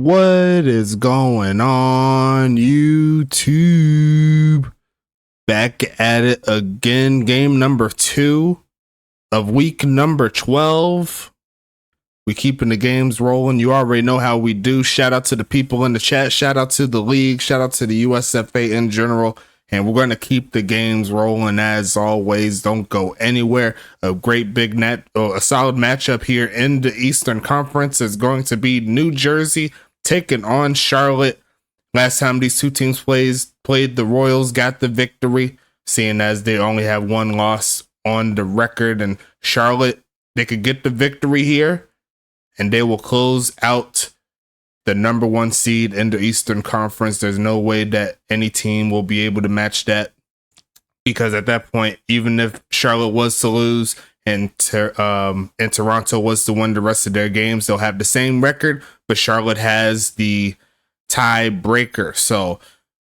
What is going on, YouTube? Back at it again. Game number 2 of week number 12. We keeping the games rolling. You already know how we do. Shout out to the people in the chat. Shout out to the league. Shout out to the USFA in general. And we're going to keep the games rolling as always. Don't go anywhere. A great big a solid matchup here in the Eastern Conference is going to be New Jersey taking on Charlotte. Last time these two teams played, the Royals got the victory, seeing as they only have one loss on the record. And Charlotte, they could get the victory here, and they will close out the number 1 seed in the Eastern Conference. There's no way that any team will be able to match that, because at that point, even if Charlotte was to lose and Toronto was to win the rest of their games, they'll have the same record, but Charlotte has the tiebreaker. So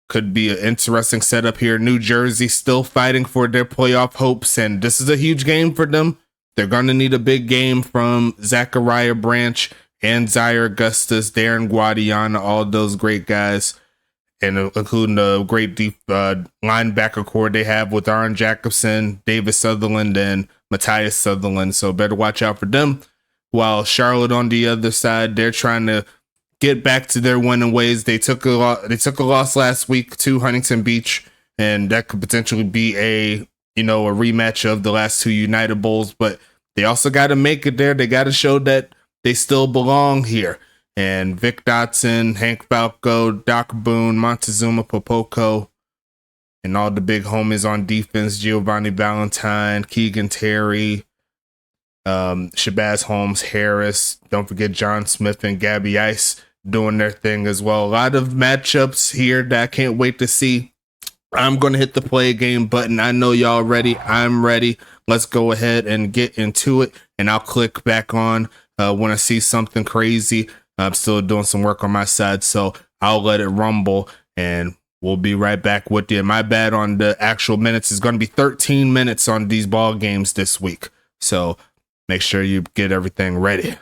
could be an interesting setup here. New Jersey still fighting for their playoff hopes, and this is a huge game for them. They're going to need a big game from Zachariah Branch and Zaire Augustus, Darren Guadiana, all those great guys, and including the great deep linebacker core they have with Aaron Jacobson, David Sutherland, and Matthias Sutherland. So better watch out for them. While Charlotte on the other side, they're trying to get back to their winning ways. They took a loss last week to Huntington Beach, and that could potentially be a rematch of the last 2 United Bowls. But they also got to make it there. They got to show that they still belong here. And Vic Dotson, Hank Falco, Doc Boone, Montezuma Popoko, and all the big homies on defense, Giovanni Valentine, Keegan Terry, Shabazz Holmes Harris, don't forget John Smith and Gabby Ice doing their thing as well. A lot of matchups here that I can't wait to see. I'm going to hit the play game button. I know y'all ready. I'm ready. Let's go ahead and get into it, and I'll click back on when I see something crazy. I'm still doing some work on my side, so I'll let it rumble, and we'll be right back with you. My bad on the actual minutes. It's going to be 13 minutes on these ball games this week, so make sure you get everything ready.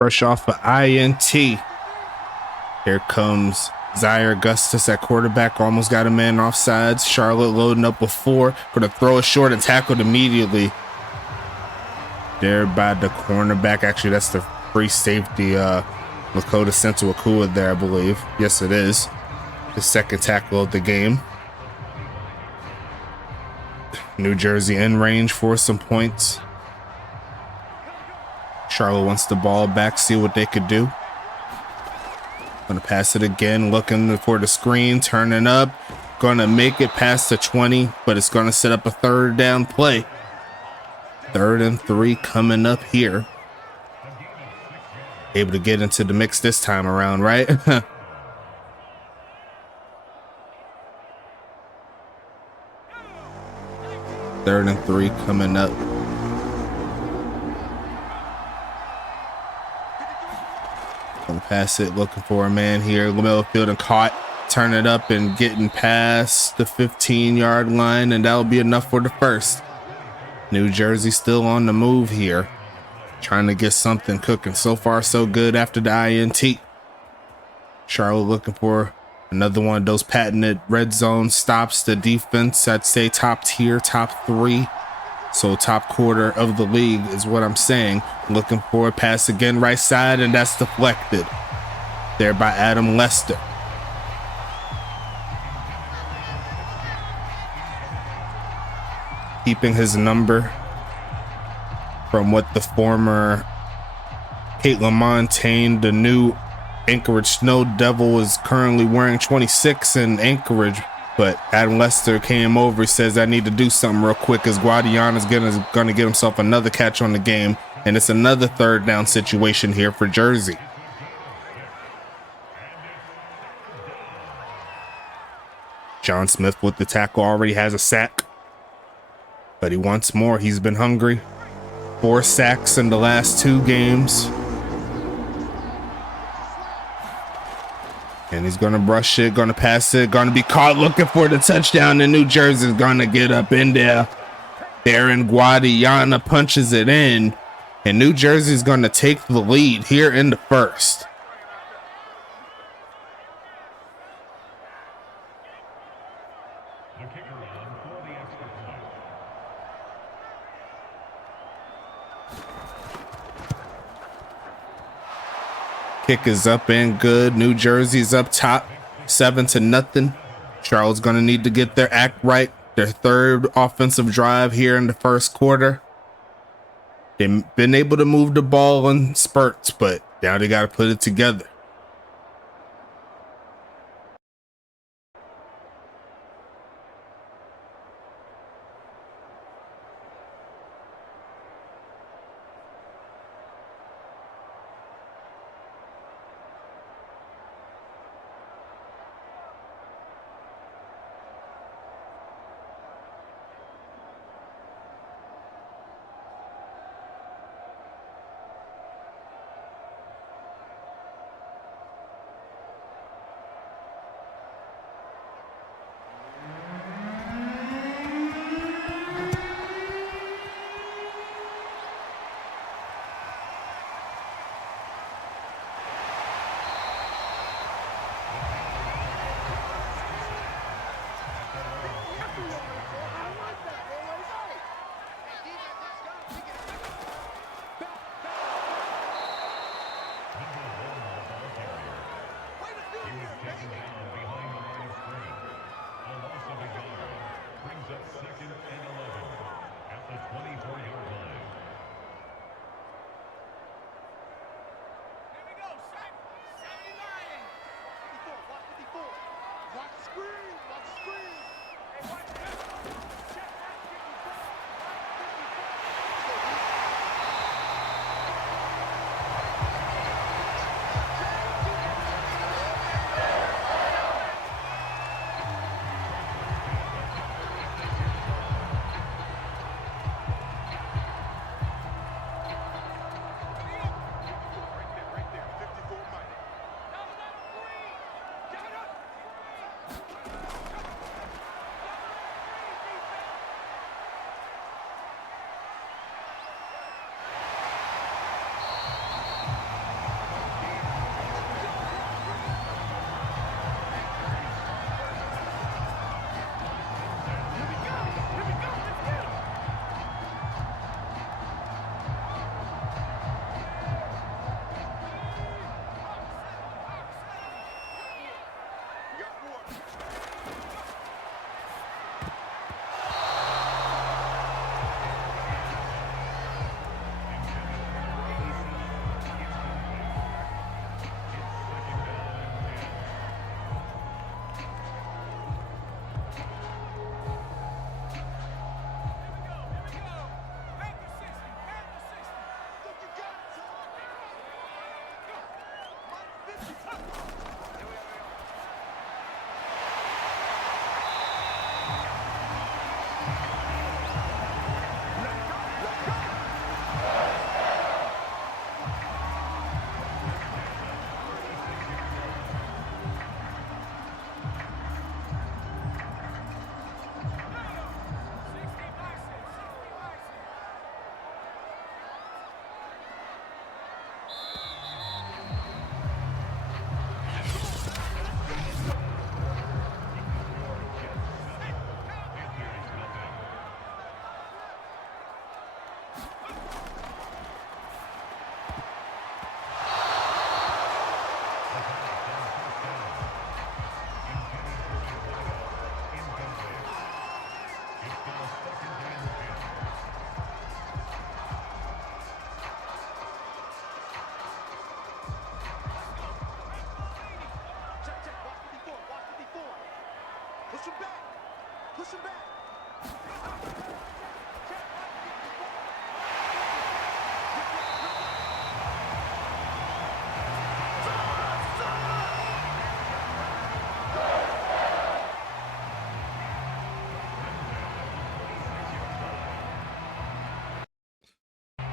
Fresh off of INT. Here comes Zaire Augustus at quarterback. Almost got a man offsides. Charlotte loading up with 4. Going to throw it short and tackled immediately. There by the cornerback. Actually, that's the free safety, Lakota Central Akua there, I believe. Yes, it is. The second tackle of the game. New Jersey in range for some points. Charlotte wants the ball back, see what they could do. Gonna pass it again, looking for the screen, turning up. Gonna make it past the 20, but it's gonna set up a third down play. 3rd and 3 coming up here. Able to get into the mix this time around, right? 3rd and 3 coming up. Gonna pass it, looking for a man here. Middle field and caught. Turn it up and getting past the 15-yard line, and that'll be enough for the first. New Jersey still on the move here, trying to get something cooking. So far, so good after the INT. Charlotte looking for another one of those patented red zone stops. The defense, I'd say top tier, top 3. So top quarter of the league is what I'm saying. Looking for a pass again, right side, and that's deflected there by Adam Lester. Keeping his number from what the former Kate LaMontagne, the new Anchorage Snow Devil, is currently wearing 26 in Anchorage. But Adam Lester came over, says, I need to do something real quick, as Guadiana's gonna get himself another catch on the game. And it's another 3rd down situation here for Jersey. John Smith with the tackle, already has a sack, but he wants more. He's been hungry. 4 sacks in the last 2 games. And he's gonna brush it, gonna pass it, gonna be caught looking for the touchdown, and New Jersey's gonna get up in there. Darren Guadiana punches it in, and New Jersey's gonna take the lead here in the first. Kick is up and good. New Jersey's up top, 7-0. Charlotte's gonna need to get their act right. Their 3rd offensive drive here in the first quarter. They've been able to move the ball in spurts, but now they gotta put it together.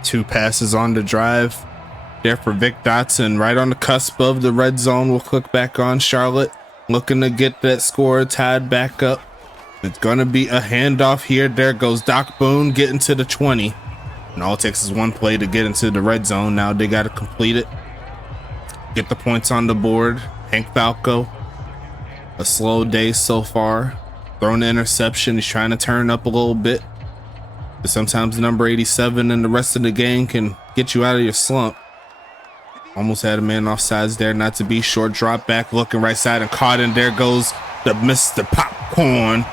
Two passes on the drive there for Vic Dotson, right on the cusp of the red zone. We'll click back on Charlotte, looking to get that score tied back up. It's gonna be a handoff here. There goes Doc Boone getting to the 20, and all it takes is one play to get into the red zone. Now they got to complete it, get the points on the board. Hank Falco, a slow day so far, throwing the interception. He's trying to turn up a little bit, but sometimes number 87 and the rest of the game can get you out of your slump. Almost had a man offsides there, not to be. Short drop back, looking right side and caught, and there goes the Mr. Popcorn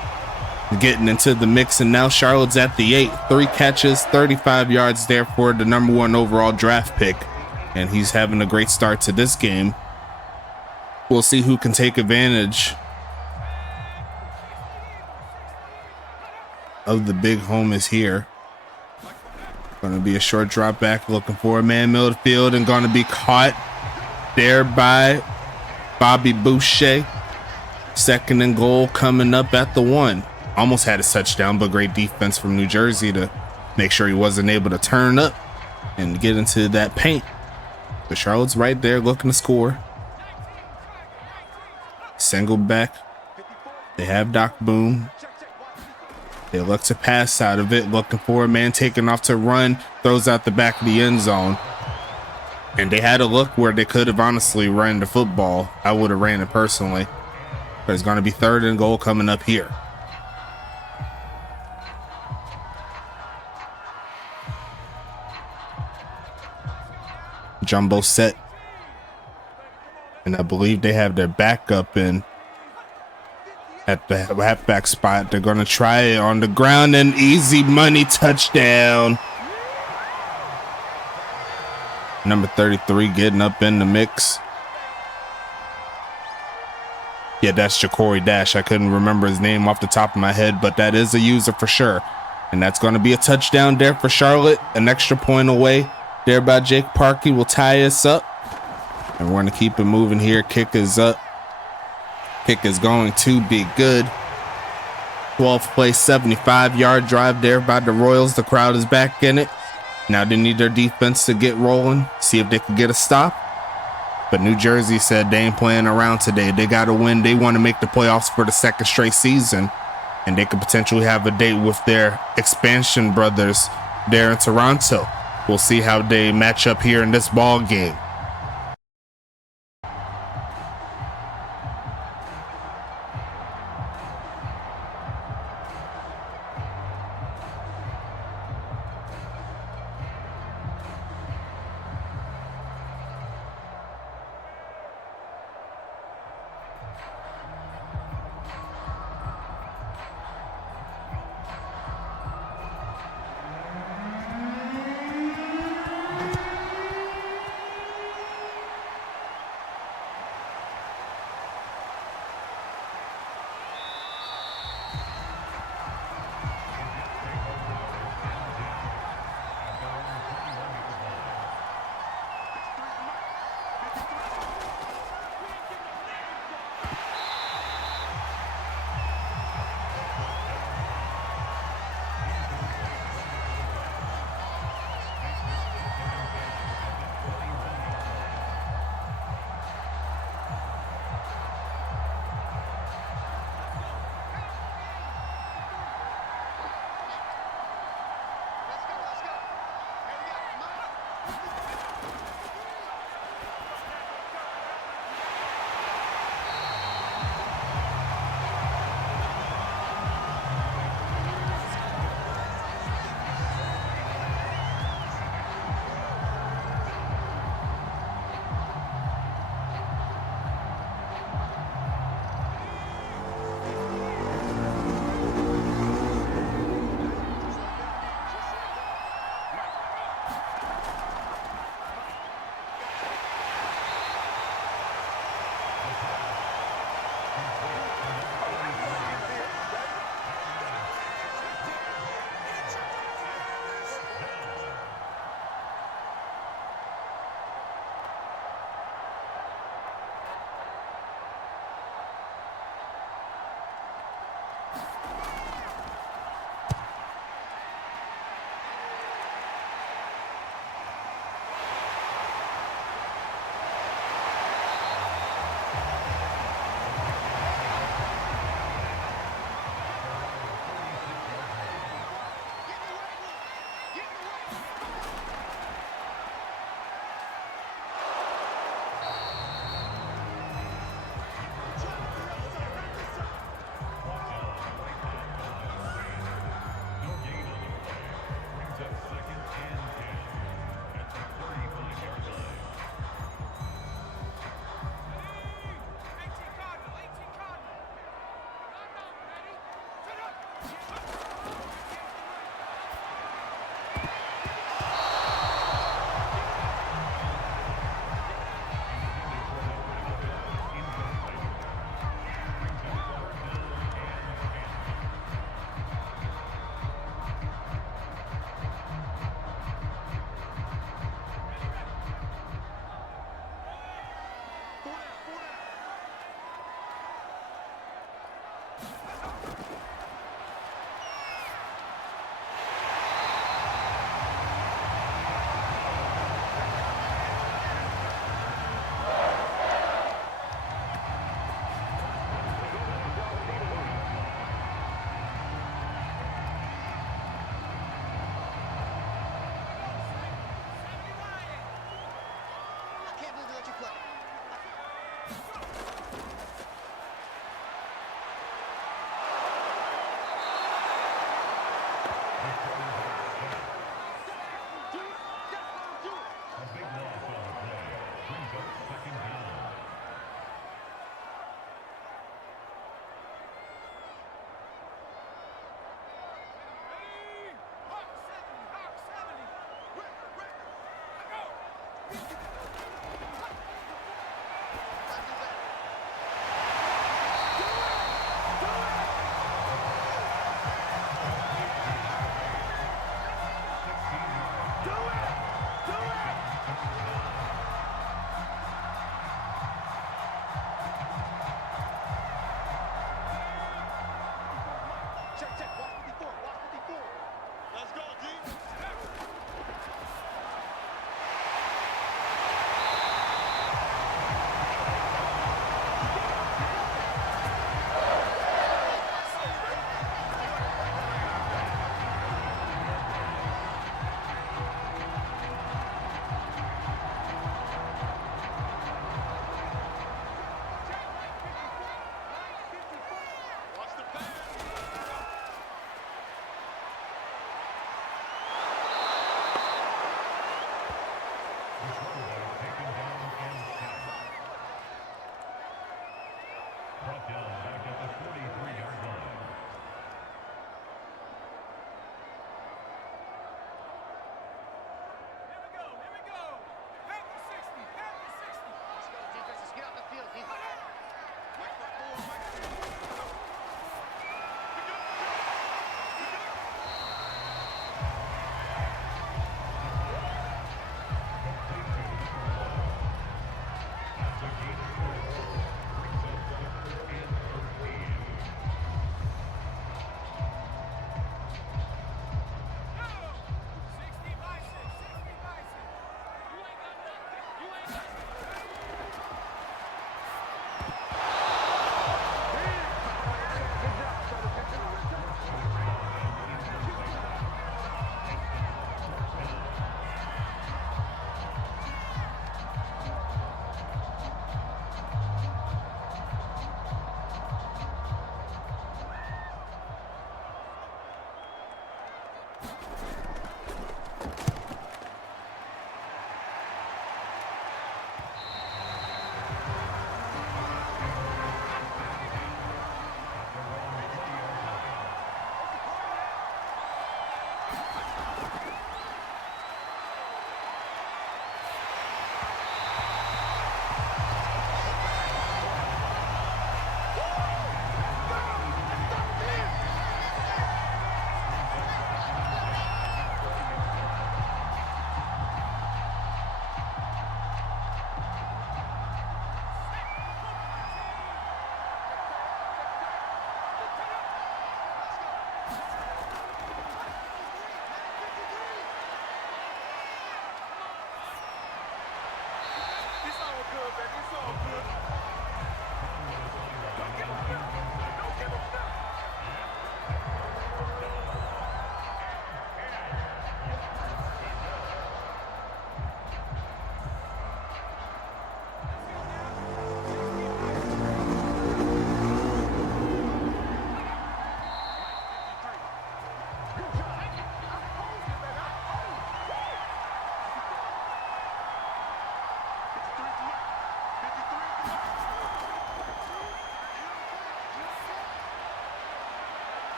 getting into the mix. And now Charlotte's at the 8, 3 catches, 35 yards there for the number 1 overall draft pick, and he's having a great start to this game. We'll see who can take advantage of the big home is here. Gonna be a short drop back, looking for a man middle of the field, and gonna be caught there by Bobby Boucher. 2nd and goal coming up at the 1. Almost had a touchdown, but great defense from New Jersey to make sure he wasn't able to turn up and get into that paint. But Charlotte's right there looking to score. Single back. They have Doc Boone. They look to pass out of it, looking for a man taking off to run, throws out the back of the end zone. And they had a look where they could have honestly ran the football. I would have ran it personally. But it's going to be 3rd and goal coming up here. Jumbo set. And I believe they have their backup in at the halfback spot. They're going to try it on the ground, and easy money touchdown. Number 33 getting up in the mix. Yeah, that's Ja'Cory Dash. I couldn't remember his name off the top of my head, but that is a user for sure. And that's going to be a touchdown there for Charlotte. An extra point away there by Jake Parkey will tie us up. And we're going to keep it moving here. Kick is up. Kick is going to be good. 12th play, 75-yard drive there by the Royals. The crowd is back in it. Now they need their defense to get rolling, see if they can get a stop. But New Jersey said they ain't playing around today. They got to win. They want to make the playoffs for the 2nd straight season, and they could potentially have a date with their expansion brothers there in Toronto. We'll see how they match up here in this ball game.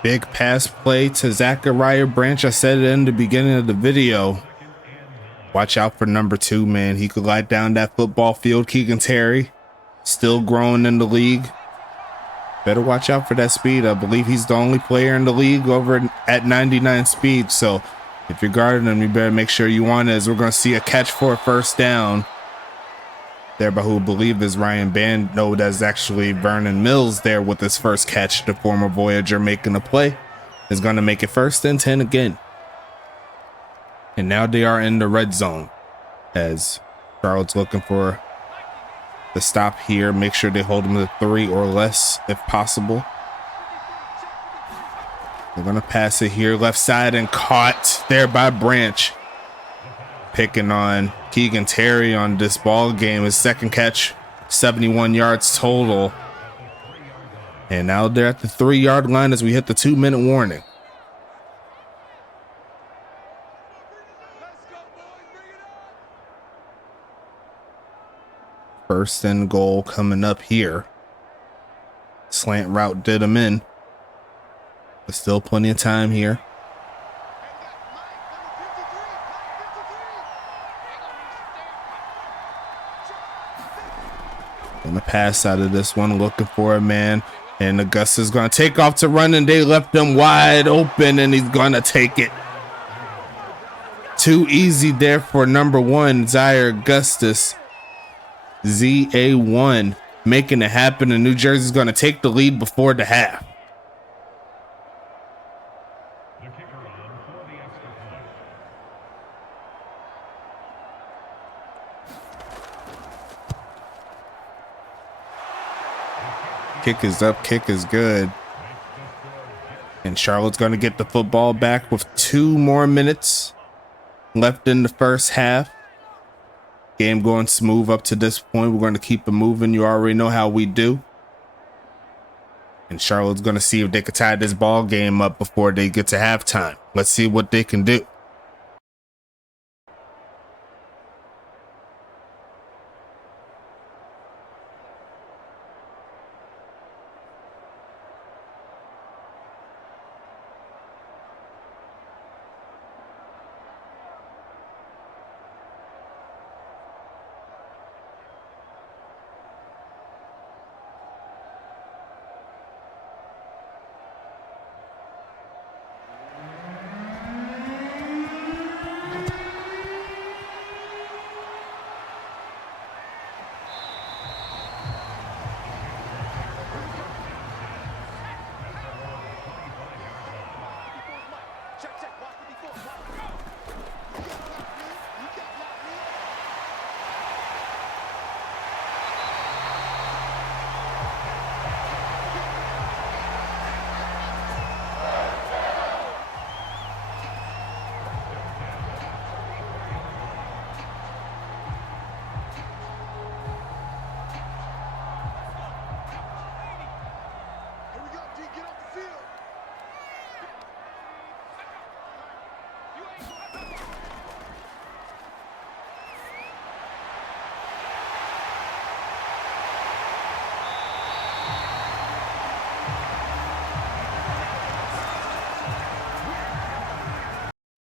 Big pass play to Zachariah Branch. I said it in the beginning of the video. Watch out for number 2, man. He could light down that football field. Keegan Terry, still growing in the league. Better watch out for that speed. I believe he's the only player in the league over at 99 speed. So if you're guarding him, you better make sure you want it, as we're going to see a catch for a first down there by who I believe is Ryan Band. No, that's actually Vernon Mills there with his first catch. The former Voyager making a play is going to make it 1st and 10 again. And now they are in the red zone as Charlotte's looking for the stop here. Make sure they hold them to 3 or less if possible. They're going to pass it here left side and caught there by Branch. Picking on Keegan Terry on this ball game. His second catch, 71 yards total. And now they're at the 3-yard line as we hit the 2-minute warning. First and goal coming up here. Slant route did him in. But still plenty of time here. Gonna pass out of this one, looking for a man. And Augusta's gonna take off to run, and they left him wide open, and he's gonna take it. Too easy there for number 1, Zaire Augustus. ZA1 making it happen, and New Jersey's gonna take the lead before the half. Kick is up, kick is good. And Charlotte's going to get the football back with 2 more minutes left in the first half. Game going smooth up to this point. We're going to keep it moving. You already know how we do. And Charlotte's going to see if they can tie this ball game up before they get to halftime. Let's see what they can do.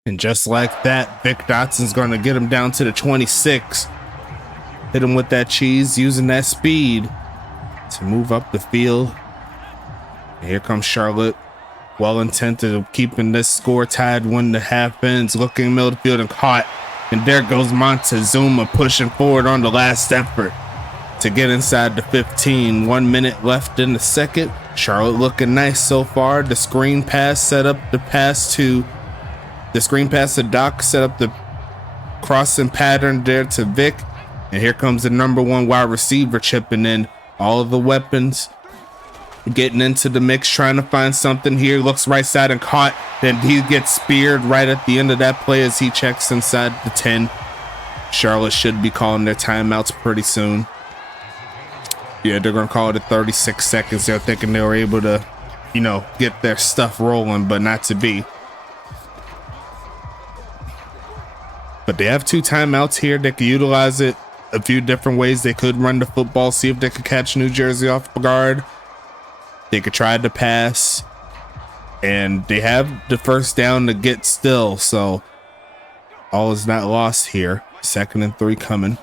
And just like that, Vic Dotson's going to get him down to the 26. Hit him with that cheese, using that speed to move up the field. And here comes Charlotte, well intended of keeping this score tied when the half ends. Looking middle of the field and caught. And there goes Montezuma pushing forward on the last effort to get inside the 15. 1 minute left in the second. Charlotte looking nice so far. The screen pass set up the pass to Doc, set up the crossing pattern there to Vic. And here comes the number 1 wide receiver chipping in. All of the weapons getting into the mix, trying to find something here. Looks right side and caught. Then he gets speared right at the end of that play as he checks inside the 10. Charlotte should be calling their timeouts pretty soon. Yeah, they're going to call it at 36 seconds. They're thinking they were able to, get their stuff rolling, but not to be. But they have 2 timeouts here. They could utilize it a few different ways. They could run the football, see if they could catch New Jersey off guard. They could try to pass. And they have the first down to get still. So all is not lost here. 2nd and 3 coming.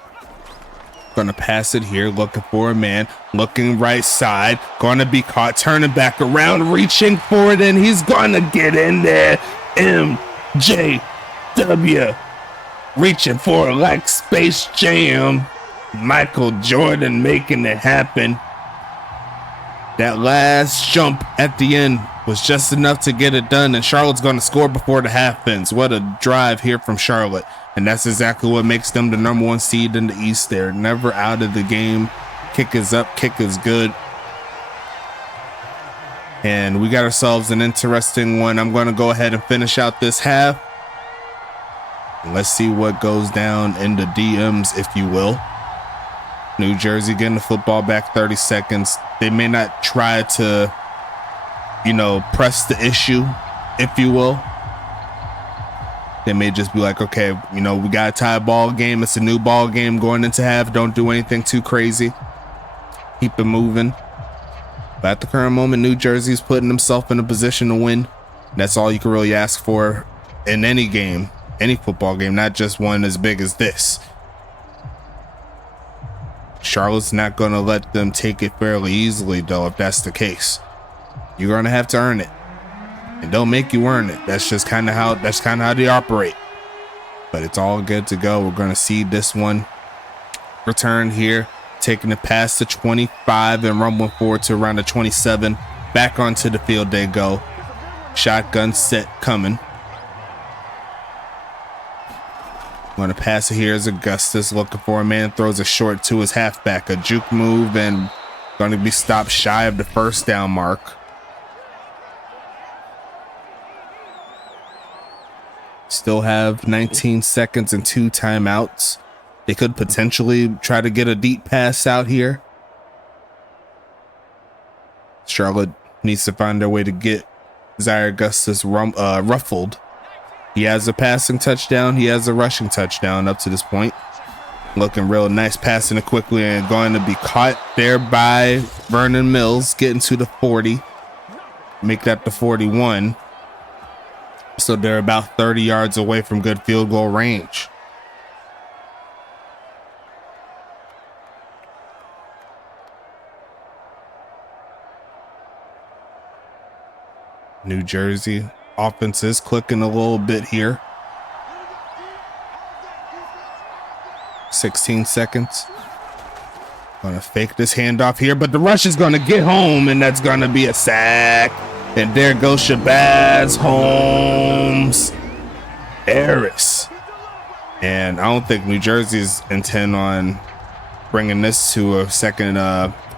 Gonna pass it here. Looking for a man. Looking right side. Gonna be caught. Turning back around. Reaching for it. And he's gonna get in there. MJW. Reaching for it like Space Jam. Michael Jordan making it happen. That last jump at the end was just enough to get it done, and Charlotte's going to score before the half ends. What a drive here from Charlotte. And that's exactly what makes them the number 1 seed in the East. They're never out of the game. Kick is up, kick is good. And we got ourselves an interesting one. I'm going to go ahead and finish out this half. Let's see what goes down in the DMs, if you will. New Jersey getting the football back 30 seconds. They may not try to, press the issue, if you will. They may just be like, okay, we got a tie ball game. It's a new ball game going into half. Don't do anything too crazy. Keep it moving. But at the current moment, New Jersey's putting themselves in a position to win. That's all you can really ask for in any game. Any football game, not just one as big as this. Charlotte's not going to let them take it fairly easily, though, if that's the case. You're going to have to earn it. And don't make you earn it. That's just kind of how they operate. But it's all good to go. We're going to see this one return here, taking it past the 25 and rumbling forward to around the 27. Back onto the field they go. Shotgun set coming. Going to pass it here as Augustus looking for a man, throws it short to his halfback. A juke move, and Going to be stopped shy of the first down mark. Still have 19 seconds and 2 timeouts. They could potentially try to get a deep pass out here. Charlotte needs to find their way to get Zaire Augustus ruffled. He has a passing touchdown. He has a rushing touchdown up to this point. Looking real nice, passing it quickly and going to be caught there by Vernon Mills, getting to the 40. Make that the 41. So they're about 30 yards away from good field goal range. New Jersey offense is clicking a little bit here. 16 seconds. Gonna fake this handoff here, but the rush is gonna get home, and that's gonna be a sack. And there goes Shabazz Harris. And I don't think New Jersey's intent on bringing this to a second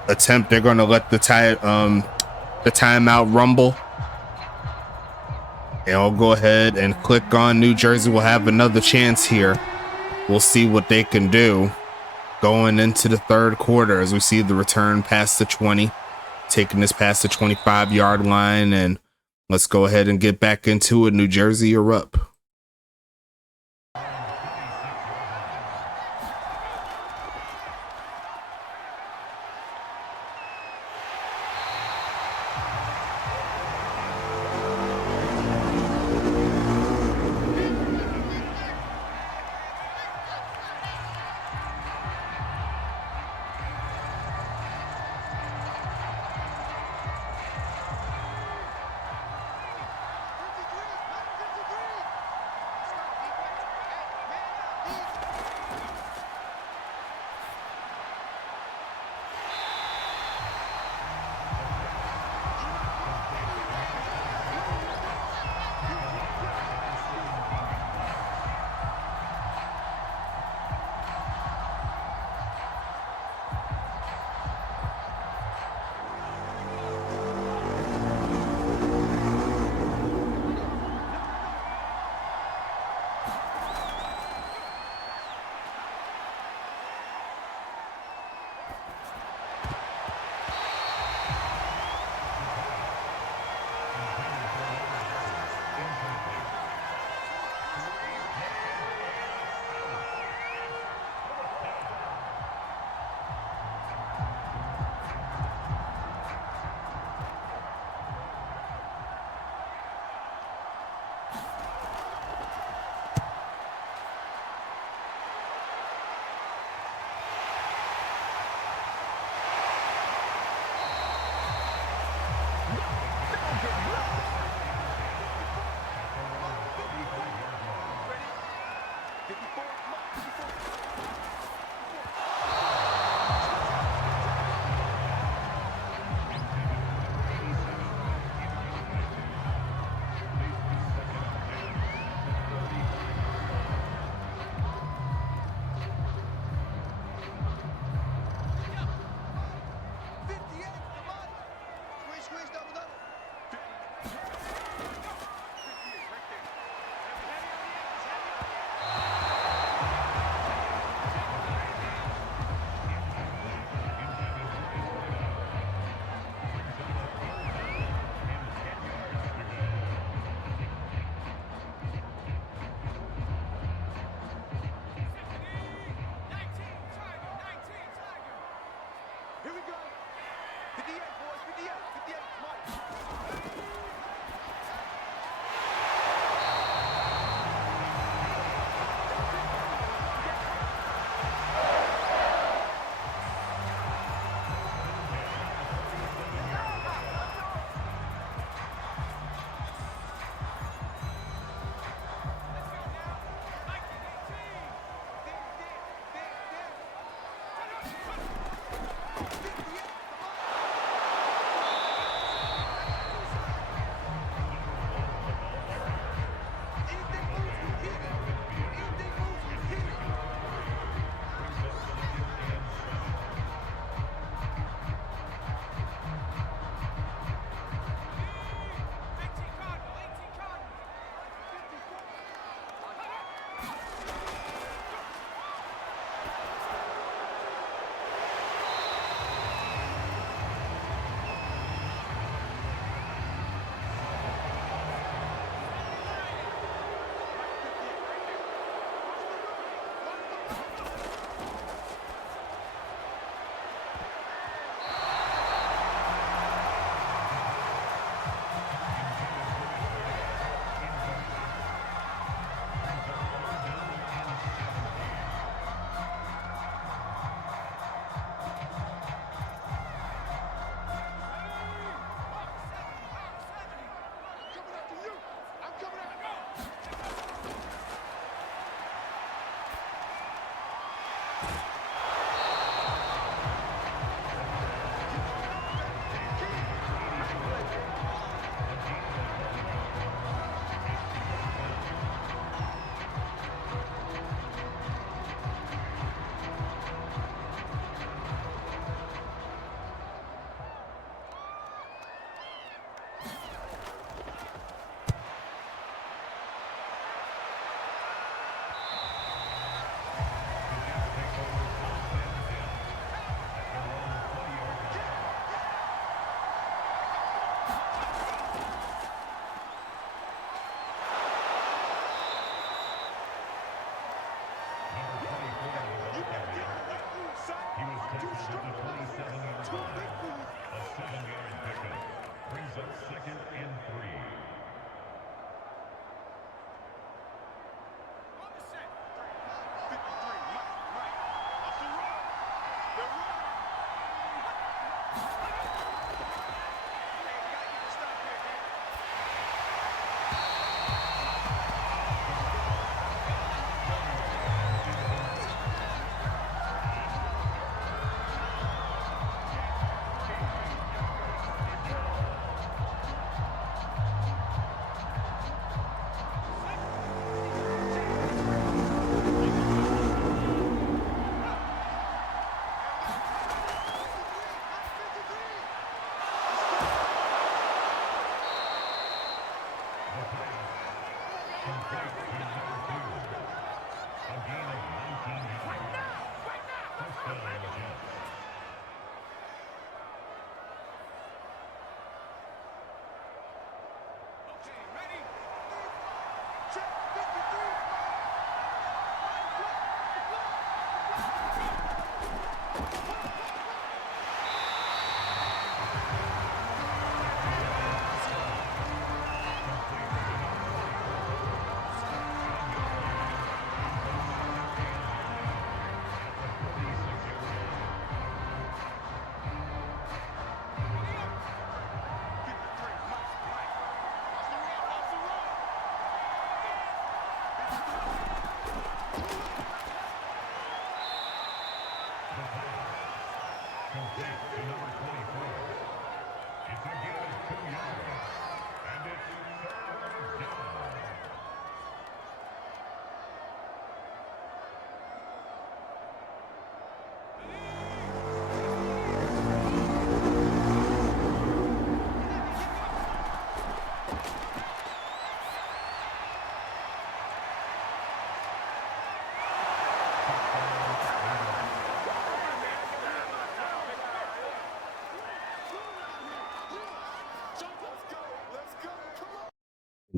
attempt. They're gonna let the timeout rumble. And I'll go ahead and click on New Jersey. We'll have another chance here. We'll see what they can do going into the third quarter as we see the return past the 20, taking this past the 25-yard line. And let's go ahead and get back into it. New Jersey, you're up.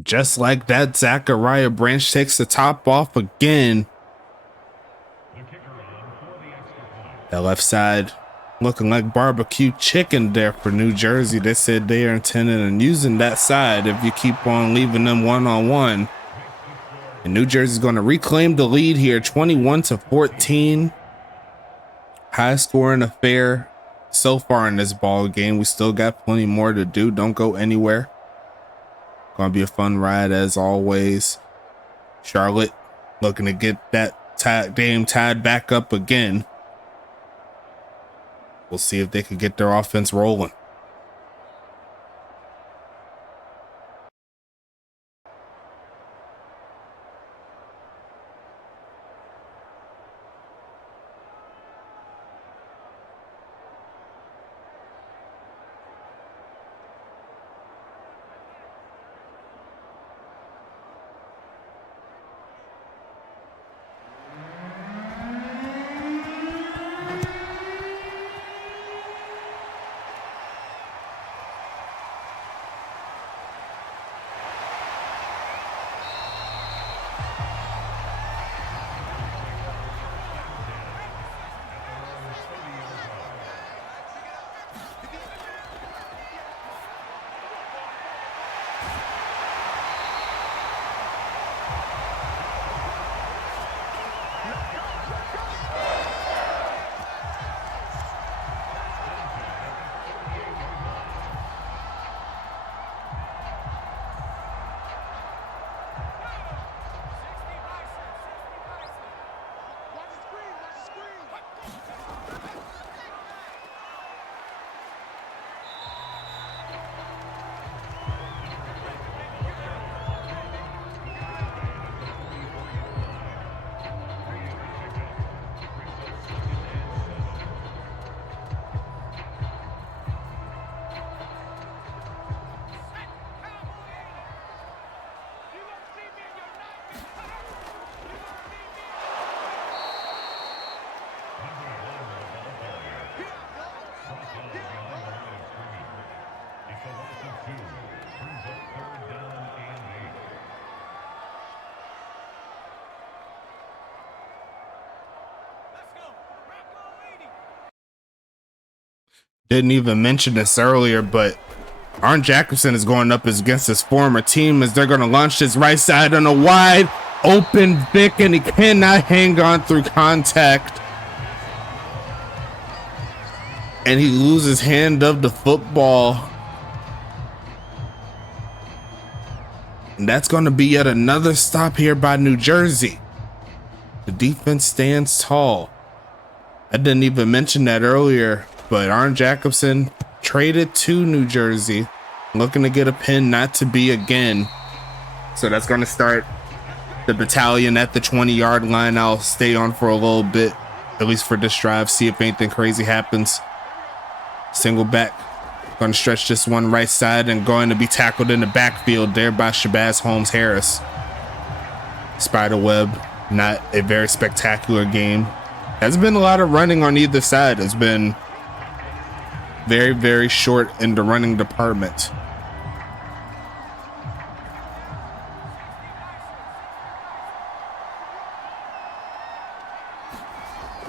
Just like that, Zachariah Branch takes the top off again. That left side looking like barbecue chicken there for New Jersey. They said they are intending on using that side if you keep on leaving them one-on-one. And New Jersey's going to reclaim the lead here, 21-14. High scoring affair so far in this ball game. We still got plenty more to do. Don't go anywhere. Gonna be a fun ride as always. Charlotte looking to get that game tied back up again. We'll see if they can get their offense rolling. Didn't even mention this earlier, but Arn Jacobson is going up against his former team as they're going to launch his right side on a wide open Vic, and he cannot hang on through contact. And he loses hand of the football. And that's going to be yet another stop here by New Jersey. The defense stands tall. I didn't even mention that earlier, but Arn Jacobson traded to New Jersey, looking to get a pin not to be again. So that's going to start the battalion at the 20-yard line. I'll stay on for a little bit, at least for this drive, see if anything crazy happens. Single back Going to stretch this one right side and going to be tackled in the backfield there by Shabazz Holmes-Harris. Spiderweb, not a very spectacular game. Has been a lot of running on either side. It's been very, very short in the running department.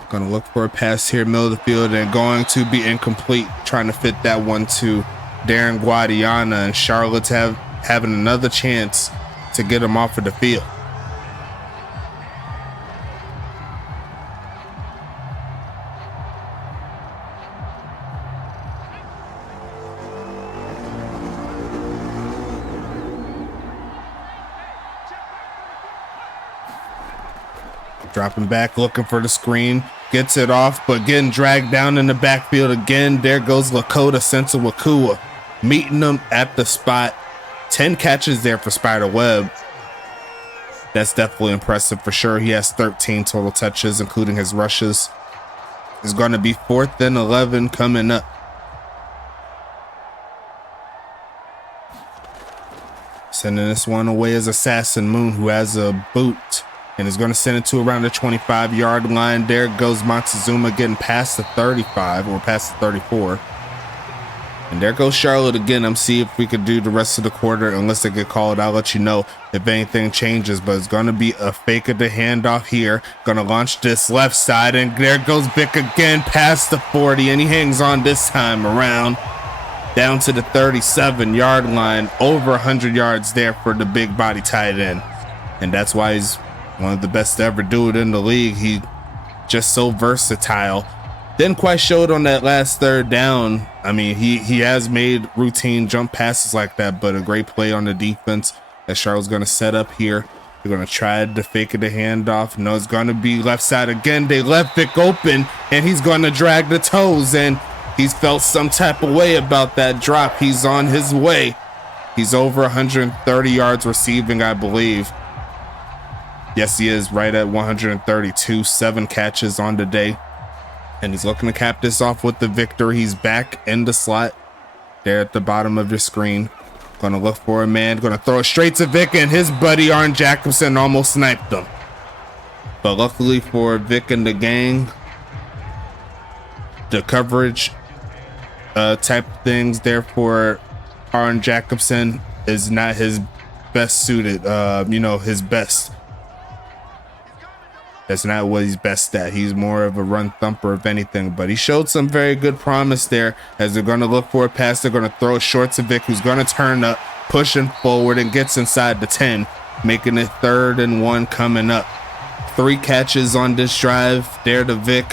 Going to look for a pass here, middle of the field, and going to be incomplete, trying to fit that one to Darren Guadiana, and Charlotte's having another chance to get him off of the field. Dropping back, looking for the screen. Gets it off, but getting dragged down in the backfield again. There goes Lakota Sensawakua, meeting them at the spot. 10 catches there for Spiderweb. That's definitely impressive for sure. He has 13 total touches, including his rushes. It's going to be 4th and 11 coming up. Sending this one away is Assassin Moon, who has a boot and is going to send it to around the 25-yard line. There goes Montezuma getting past the 35 or past the 34. And there goes Charlotte again. I'm seeing if we could do the rest of the quarter. Unless they get called, I'll let you know if anything changes. But it's going to be a fake of the handoff here. Going to launch this left side. And there goes Vic again past the 40. And he hangs on this time around down to the 37-yard line. Over 100 yards there for the big body tight end. And that's why he's one of the best to ever do it in the league. He just so versatile. Didn't quite show it on that last third down. I mean, he has made routine jump passes like that, but a great play on the defense that Charlotte's going to set up here. They're going to try to fake it, the handoff. No, it's going to be left side again. They left Vic open, and he's going to drag the toes, and he's felt some type of way about that drop. He's on his way. He's over 130 yards receiving, I believe. Yes, he is right at 132, 7 catches on the day. And he's looking to cap this off with the victory. He's back in the slot there at the bottom of your screen. Going to look for a man, going to throw it straight to Vic, and his buddy Arn Jacobson almost sniped him. But luckily for Vic and the gang, the coverage type things there for Arn Jacobson is not his best suited, his best. That's not what he's best at. He's more of a run thumper, if anything. But he showed some very good promise there as they're going to look for a pass. They're going to throw it short to Vic, who's going to turn up, pushing forward, and gets inside the 10, making it 3rd and 1 coming up. 3 catches on this drive there to Vic.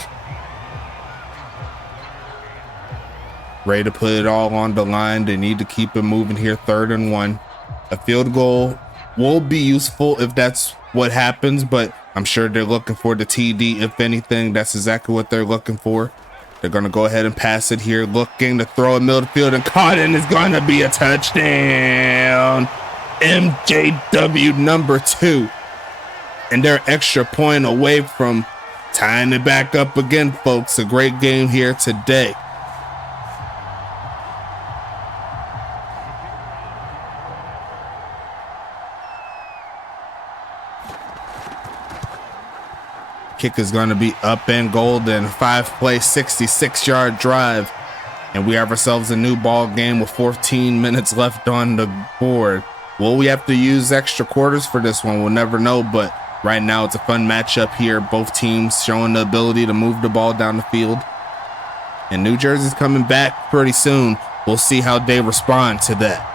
Ready to put it all on the line. They need to keep it moving here. 3rd and 1. A field goal will be useful if that's what happens, but I'm sure they're looking for the TD. If anything, that's exactly what they're looking for. They're going to go ahead and pass it here, looking to throw it middle of the field, and caught, and it's going to be a touchdown. MJW number 2. And they're extra point away from tying it back up again, folks. A great game here today. Kick is going to be up and golden. 5-play, 66-yard drive. And we have ourselves a new ball game with 14 minutes left on the board. Will we have to use extra quarters for this one? We'll never know, but right now it's a fun matchup here. Both teams showing the ability to move the ball down the field. And New Jersey's coming back pretty soon. We'll see how they respond to that.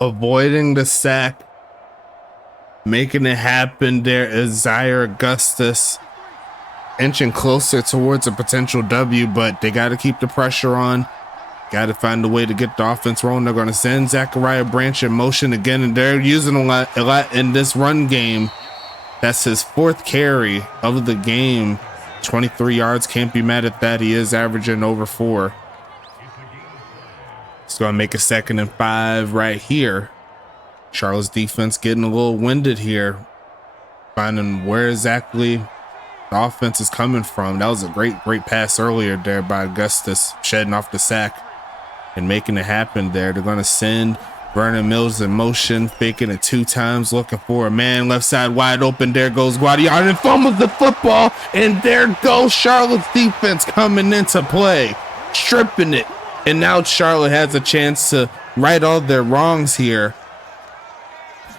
Avoiding the sack, making it happen there is Zaire Augustus, inching closer towards a potential W, but they got to keep the pressure on. Got to find a way to get the offense rolling. They're going to send Zachariah Branch in motion again, and they're using a lot in this run game. That's his 4th carry of the game. 23 yards, can't be mad at that. He is averaging over 4. It's going to make a 2nd and 5 right here. Charlotte's defense getting a little winded here, finding where exactly the offense is coming from. That was a great pass earlier there by Augustus, shedding off the sack and making it happen there. They're going to send Vernon Mills in motion, faking it 2 times, looking for a man left side wide open. There goes Guadiana and fumbles the football, and there goes Charlotte's defense coming into play, stripping it. And now Charlotte has a chance to right all their wrongs here.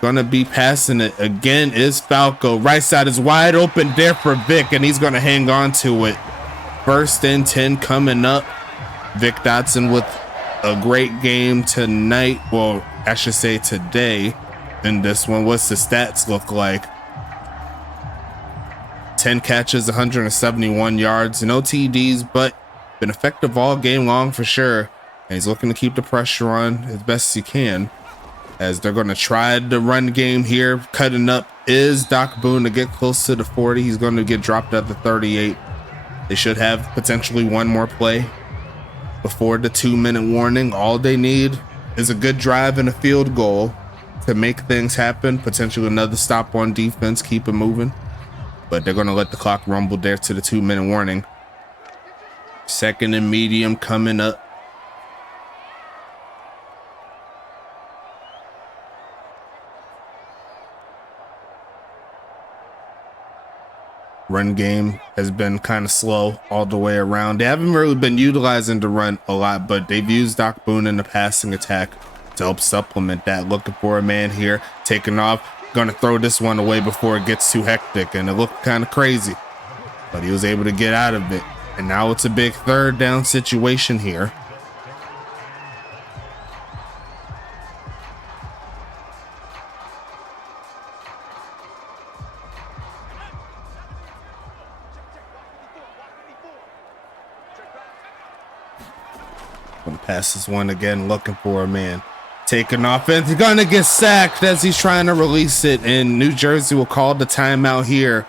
Gonna be passing it again is Falco. Right side is wide open there for Vic, and he's gonna hang on to it. 1st and 10 coming up. Vic Dotson with a great game tonight. Well, I should say today in this one. What's the stats look like? 10 catches, 171 yards, no TDs, but been effective all game long for sure. And he's looking to keep the pressure on as best as he can, as they're going to try the run game here. Cutting up is Doc Boone to get close to the 40. He's going to get dropped at the 38. They should have potentially one more play before the 2-minute warning. All they need is a good drive and a field goal to make things happen. Potentially another stop on defense, keep it moving. But they're going to let the clock rumble there to the 2-minute warning. 2nd and medium coming up. Run game has been kind of slow all the way around. They haven't really been utilizing the run a lot, but they've used Doc Boone in the passing attack to help supplement that. Looking for a man here, taking off, gonna throw this one away before it gets too hectic, and it looked kind of crazy, but he was able to get out of it. And now it's a big 3rd down situation here. Gonna pass this one again, looking for a man. Taking off, and he's gonna get sacked as he's trying to release it. And New Jersey will call the timeout here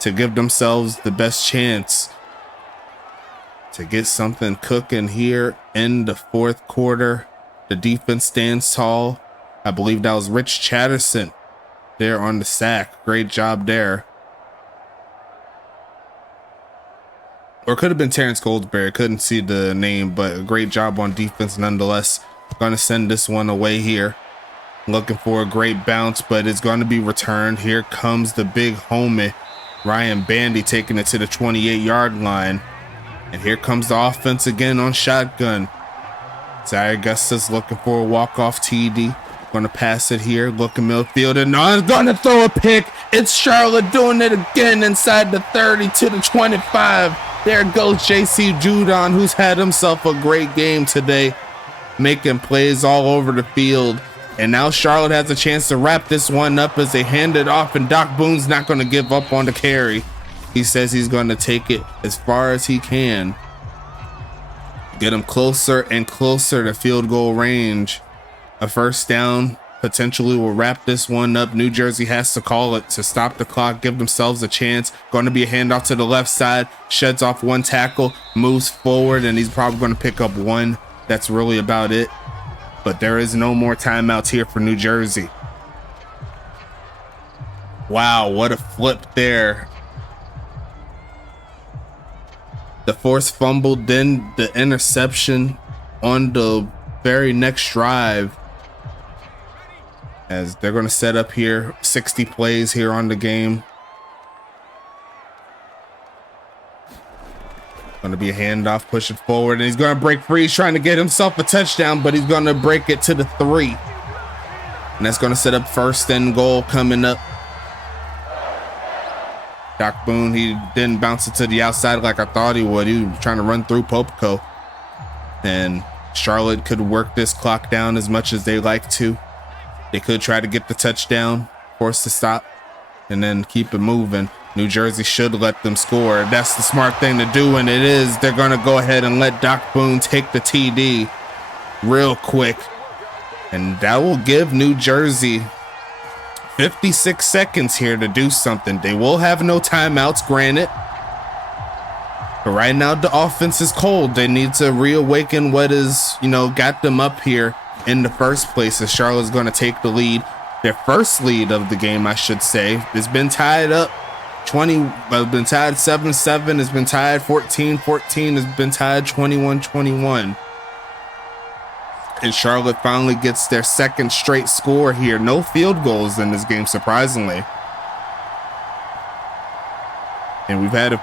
to give themselves the best chance to get something cooking here in the 4th quarter. The defense stands tall. I believe that was Rich Chatterson there on the sack. Great job there. Or it could have been Terrence Goldsberry. Couldn't see the name, but a great job on defense nonetheless. Gonna send this one away here. Looking for a great bounce, but it's going to be returned. Here comes the big homie, Ryan Bandy, taking it to the 28-yard line. And here comes the offense again on shotgun. Zaire Augustus looking for a walk-off TD. Gonna pass it here, looking midfield, and no, it's gonna throw a pick. It's Charlotte doing it again inside the 30 to the 25. There goes JC Judon, who's had himself a great game today, making plays all over the field. And now Charlotte has a chance to wrap this one up as they hand it off, and Doc Boone's not going to give up on the carry. He says he's going to take it as far as he can. Get him closer and closer to field goal range. A first down potentially will wrap this one up. New Jersey has to call it to stop the clock, give themselves a chance. Going to be a handoff to the left side. Sheds off one tackle, moves forward, and he's probably going to pick up one. That's really about it. But there is no more timeouts here for New Jersey. Wow, what a flip there. The forced fumble, then the interception on the very next drive. As they're going to set up here, 60 plays here on the game. Going to be a handoff, push it forward, and he's going to break free. He's trying to get himself a touchdown, but he's going to break it to the 3. And that's going to set up first and goal coming up. Doc Boone, he didn't bounce it to the outside like I thought he would. He was trying to run through Popico. And Charlotte could work this clock down as much as they like to. They could try to get the touchdown, force to stop, and then keep it moving. New Jersey should let them score. That's the smart thing to do, and it is. They're going to go ahead and let Doc Boone take the TD real quick. And that will give New Jersey 56 seconds here to do something. They will have no timeouts, granted. But right now, the offense is cold. They need to reawaken what is, got them up here in the first place. As Charlotte's going to take the lead. Their first lead of the game, I should say. It's been tied up 20, it's been tied 7-7. It's been tied 14-14. It's been tied 21-21. And Charlotte finally gets their second straight score here. No field goals in this game, surprisingly. And we've had a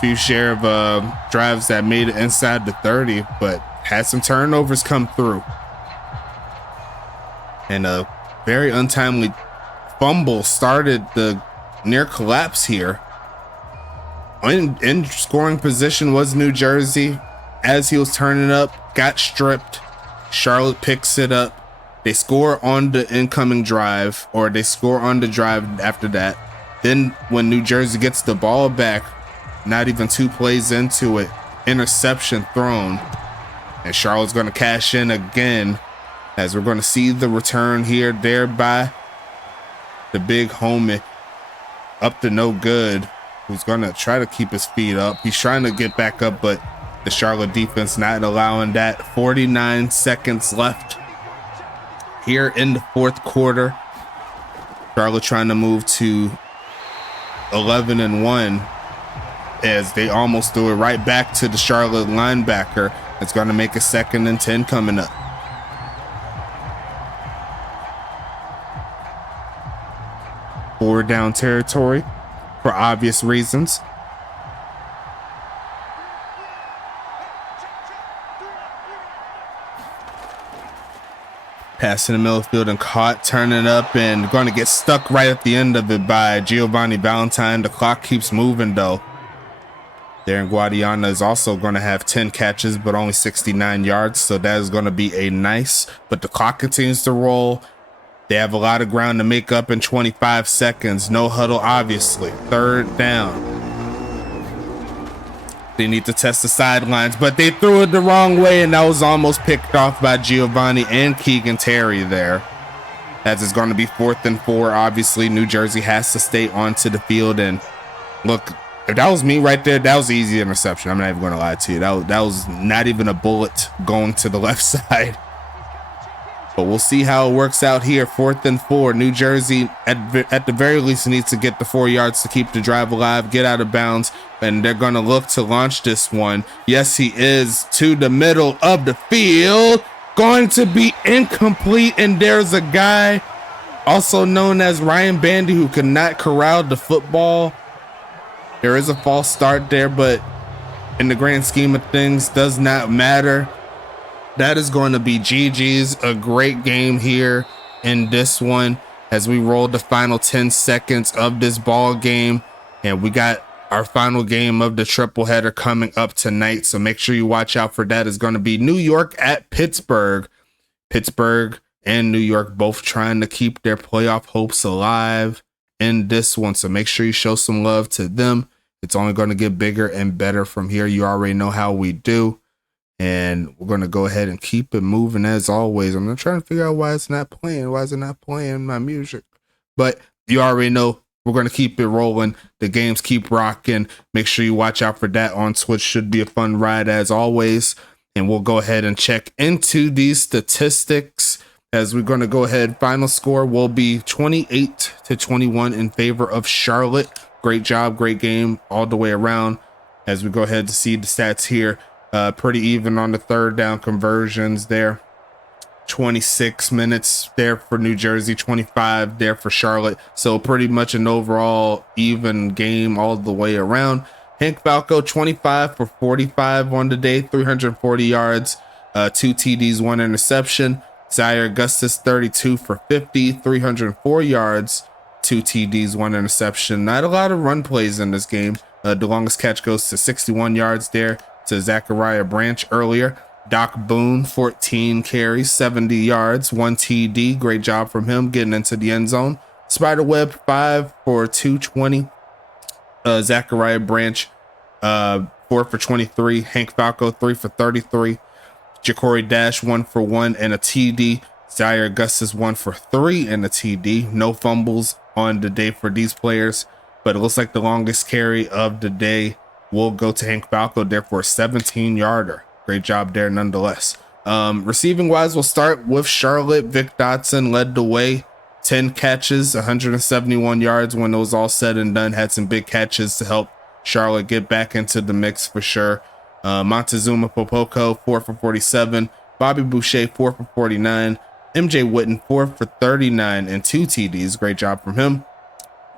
few share of drives that made it inside the 30, but had some turnovers come through. And a very untimely fumble started the near collapse here. In scoring position was New Jersey. As he was turning up, got stripped. Charlotte picks it up. They score on the incoming drive, or they score on the drive after that. Then when New Jersey gets the ball back, not even 2 plays into it, interception thrown. And Charlotte's going to cash in again, as we're going to see the return here, thereby the big homie up to no good, who's going to try to keep his feet up. He's trying to get back up, but the Charlotte defense not allowing that. 49 seconds left here in the fourth quarter. Charlotte trying to move to 11-1 as they almost threw it right back to the Charlotte linebacker. It's going to make a 2nd and 10 coming up. Forward down territory for obvious reasons. Pass in the middle of the field and caught, turning up and going to get stuck right at the end of it by Giovanni Valentine. The clock keeps moving though. Darren Guadiana is also going to have 10 catches, but only 69 yards. So that is going to be a nice, but the clock continues to roll. They have a lot of ground to make up in 25 seconds. No huddle, obviously. 3rd down. They need to test the sidelines, but they threw it the wrong way, and that was almost picked off by Giovanni and Keegan Terry there. As it's going to be 4th and 4. Obviously, New Jersey has to stay onto the field. And look, if that was me right there, that was an easy interception. I'm not even going to lie to you. That was not even a bullet going to the left side. But we'll see how it works out here. 4th and 4. New Jersey, at the very least, needs to get the 4 yards to keep the drive alive, get out of bounds, and they're going to look to launch this one. Yes, he is, to the middle of the field. Going to be incomplete, and there's a guy also known as Ryan Bandy who cannot corral the football. There is a false start there, but in the grand scheme of things, does not matter. That is going to be GG's. A great game here in this one as we roll the final 10 seconds of this ball game. And we got our final game of the triple header coming up tonight. So make sure you watch out for that. It's going to be New York at Pittsburgh. Pittsburgh and New York both trying to keep their playoff hopes alive. in this one. So make sure you show some love to them. It's only going to get bigger and better from here. You already know how we do. And we're going to go ahead and keep it moving as always. I'm trying to figure out why it's not playing. Why is it not playing my music? But you already know we're going to keep it rolling. The games keep rocking. Make sure you watch out for that on Twitch. Should be a fun ride as always. And we'll go ahead and check into these statistics as we're going to go ahead. Final score will be 28-21 in favor of Charlotte. Great job. Great game all the way around. As we go ahead to see the stats here. Pretty even on the third down conversions there. 26 minutes there for New Jersey, 25 there for Charlotte. So pretty much an overall even game all the way around. Hank Falco, 25 for 45 on the day, 340 yards, 2 TDs, 1 interception. Zaire Augustus, 32 for 50, 304 yards, 2 TDs, 1 interception. Not a lot of run plays in this game. The longest catch goes to 61 yards there to Zachariah Branch earlier. Doc Boone, 14 carries, 70 yards, 1 TD. Great job from him getting into the end zone. Spiderweb, 5 for 220. Zachariah Branch, 4 for 23. Hank Falco, 3 for 33. Ja'Cory Dash, 1 for 1 and a TD. Zaire Augustus, 1 for 3 and a TD. No fumbles on the day for these players, but it looks like the longest carry of the day will go to Hank Falco there for a 17-yarder. Great job there nonetheless. Receiving wise, we'll start with Charlotte. Vic Dotson led the way. 10 catches, 171 yards when it was all said and done. Had some big catches to help Charlotte get back into the mix for sure. Montezuma Popoko, 4 for 47. Bobby Boucher, 4 for 49. MJ Witten, 4 for 39 and 2 TDs. Great job from him.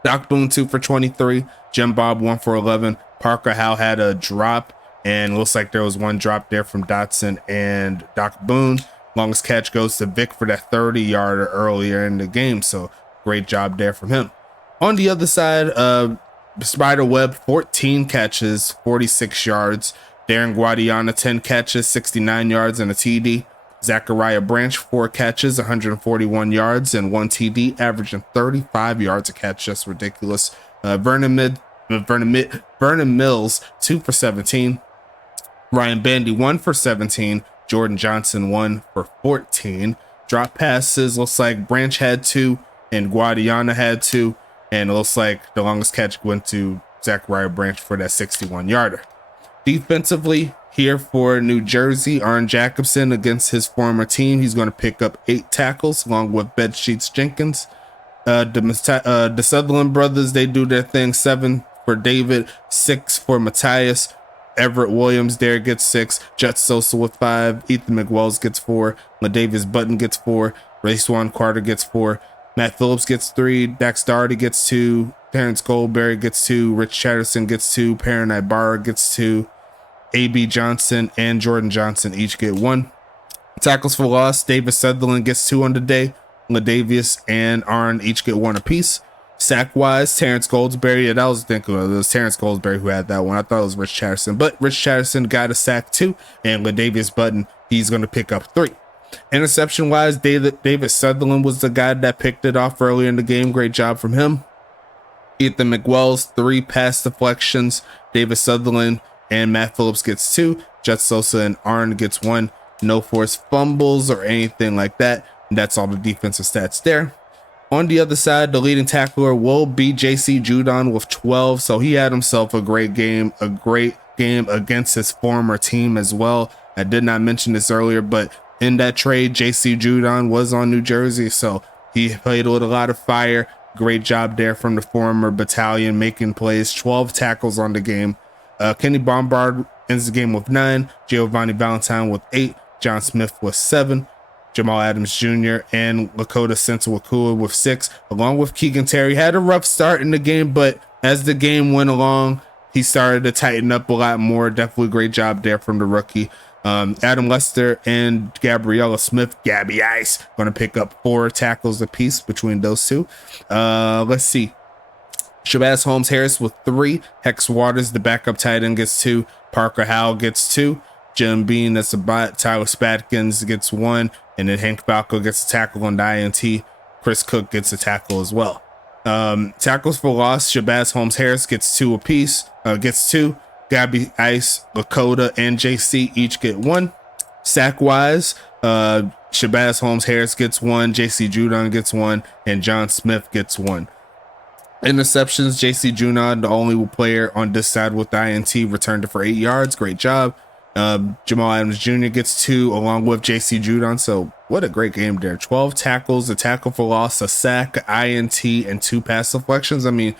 Doc Boone, 2 for 23. Jim Bob, 1 for 11. Parker Howell had a drop, and looks like there was one drop there from Dotson and Doc Boone. Longest catch goes to Vic for that 30-yarder earlier in the game, so great job there from him. On the other side, Spiderweb, 14 catches, 46 yards. Darren Guadiana, 10 catches, 69 yards and a TD. Zachariah Branch, 4 catches, 141 yards and 1 TD, averaging 35 yards a catch. Just ridiculous. Vernon Mills, 2 for 17. Ryan Bandy, 1 for 17. Jordan Johnson, 1 for 14. Drop passes, looks like Branch had 2 and Guadiana had 2. And it looks like the longest catch went to Zachariah Branch for that 61-yarder. Defensively, here for New Jersey, Arn Jacobson against his former team. He's going to pick up 8 tackles along with Bedsheets Jenkins. The Sutherland brothers, they do their thing. 7 for David, 6 for Matthias. Everett Williams there gets 6. Jet Sosa with 5. Ethan McWells gets 4. LaDavius Button gets 4. Rayswan Carter gets 4. Matt Phillips gets 3. Dax Doherty gets 2. Terrence Goldberry gets 2. Rich Chatterson gets 2. Perrin Ibarra gets 2. A.B. Johnson and Jordan Johnson each get 1. Tackles for loss, David Sutherland gets 2 on the day. LaDavius and Arn each get 1 apiece. Sack-wise, Terrence Goldsberry, and I was thinking it was Terrence Goldsberry who had that one. I thought it was Rich Chatterson, but Rich Chatterson got a sack too, and LaDavius Button, he's going to pick up 3. Interception-wise, David Sutherland was the guy that picked it off earlier in the game. Great job from him. Ethan McWells, 3 pass deflections. David Sutherland and Matt Phillips gets 2. Jet Sosa and Arn gets 1. No forced fumbles or anything like that. And that's all the defensive stats there. On the other side, the leading tackler will be JC Judon with 12. So he had himself a great game against his former team as well. I did not mention this earlier, but in that trade, JC Judon was on New Jersey. So he played with a lot of fire. Great job there from the former battalion, making plays. 12 tackles on the game. Kenny Bombard ends the game with 9. Giovanni Valentine with 8. John Smith with 7. Jamal Adams Jr. and Lakota Sentawakua with 6, along with Keegan Terry. Had a rough start in the game, but as the game went along, he started to tighten up a lot more. Definitely great job there from the rookie. Adam Lester and Gabriella Smith, Gabby Ice, going to pick up 4 tackles apiece between those two. Let's see. Shabazz Holmes Harris with 3. Hex Waters, the backup tight end, gets 2. Parker Howell gets 2. Jim Bean, that's a bot. Tyler Spatkins gets 1. And then Hank Falco gets a tackle on the INT. Chris Cook gets a tackle as well. Tackles for loss, Shabazz Holmes-Harris gets 2 apiece. Gets 2. Gabby Ice, Lakota, and JC each get 1. Sack-wise, Shabazz Holmes-Harris gets 1. JC Judon gets 1. And John Smith gets 1. Interceptions, JC Judon, the only player on this side with the INT, returned it for 8 yards. Great job. Jamal Adams Jr. gets 2 along with JC Judon. So what a great game there. 12 tackles, a tackle for loss, a sack, INT, and 2 pass deflections. I mean,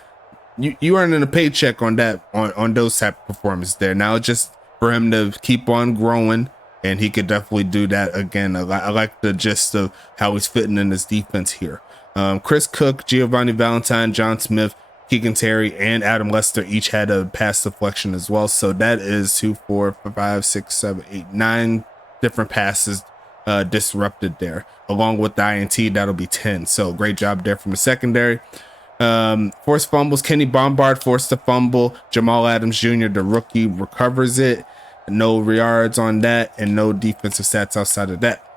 you earning a paycheck on that, on those type of performances there. Now it's just for him to keep on growing, and he could definitely do that again. I like the gist of how he's fitting in this defense here. Chris Cook, Giovanni Valentine, John Smith, Keegan Terry, and Adam Lester each had a pass deflection as well. So that is 2, 4, 5, 6, 7, 8, 9 different passes disrupted there. Along with the INT, that'll be 10. So great job there from the secondary. Forced fumbles, Kenny Bombard forced a fumble. Jamal Adams Jr., the rookie, recovers it. No yards on that, and no defensive stats outside of that.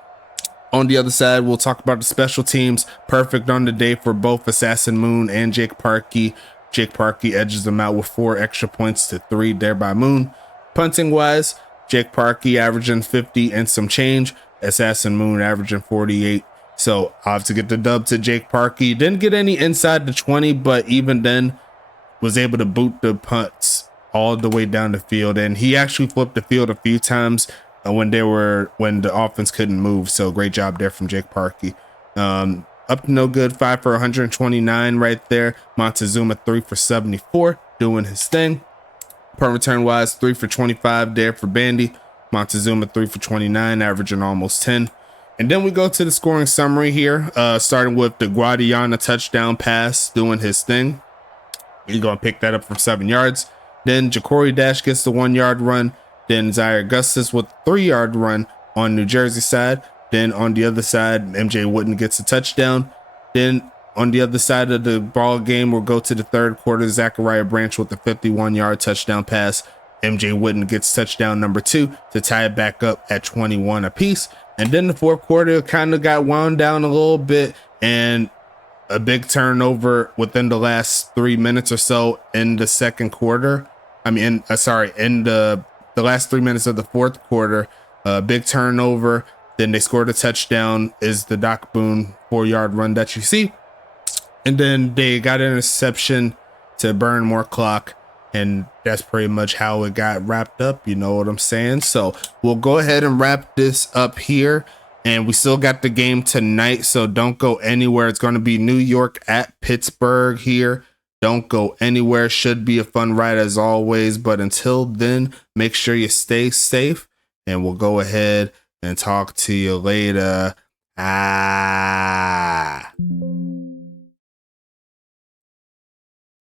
On the other side, we'll talk about the special teams. Perfect on the day for both Assassin Moon and Jake Parkey. Jake Parkey edges them out with 4 extra points to 3 there by Moon. Punting wise, Jake Parkey averaging 50 and some change. Assassin Moon averaging 48. So I'll have to get the dub to Jake Parkey. Didn't get any inside the 20, but even then was able to boot the punts all the way down the field. And he actually flipped the field a few times when the offense couldn't move. So great job there from Jake Parkey. Up to no good, 5 for 129 right there. Montezuma 3 for 74, doing his thing. Per return wise, 3 for 25 there for Bandy. Montezuma 3 for 29, averaging almost 10. And then we go to the scoring summary here, starting with the Guadiana touchdown pass, doing his thing. He's going to pick that up for 7 yards. Then Ja'Cory Dash gets the 1 yard run. Then Zaire Augustus with a 3 yard run on New Jersey side. Then on the other side, MJ Wooden gets a touchdown. Then on the other side of the ball game, we'll go to the third quarter. Zachariah Branch with a 51-yard touchdown pass. MJ Wooden gets touchdown number 2 to tie it back up at 21 apiece. And then the fourth quarter kind of got wound down a little bit, and a big turnover within the last 3 minutes or so in the second quarter. In the last 3 minutes of the fourth quarter, big turnover. Then they scored a touchdown, is the Doc Boone 4 yard run that you see. And then they got an interception to burn more clock. And that's pretty much how it got wrapped up. You know what I'm saying? So we'll go ahead and wrap this up here. And we still got the game tonight, so don't go anywhere. It's going to be New York at Pittsburgh here. Don't go anywhere. Should be a fun ride as always. But until then, make sure you stay safe. And we'll go ahead and talk to you later.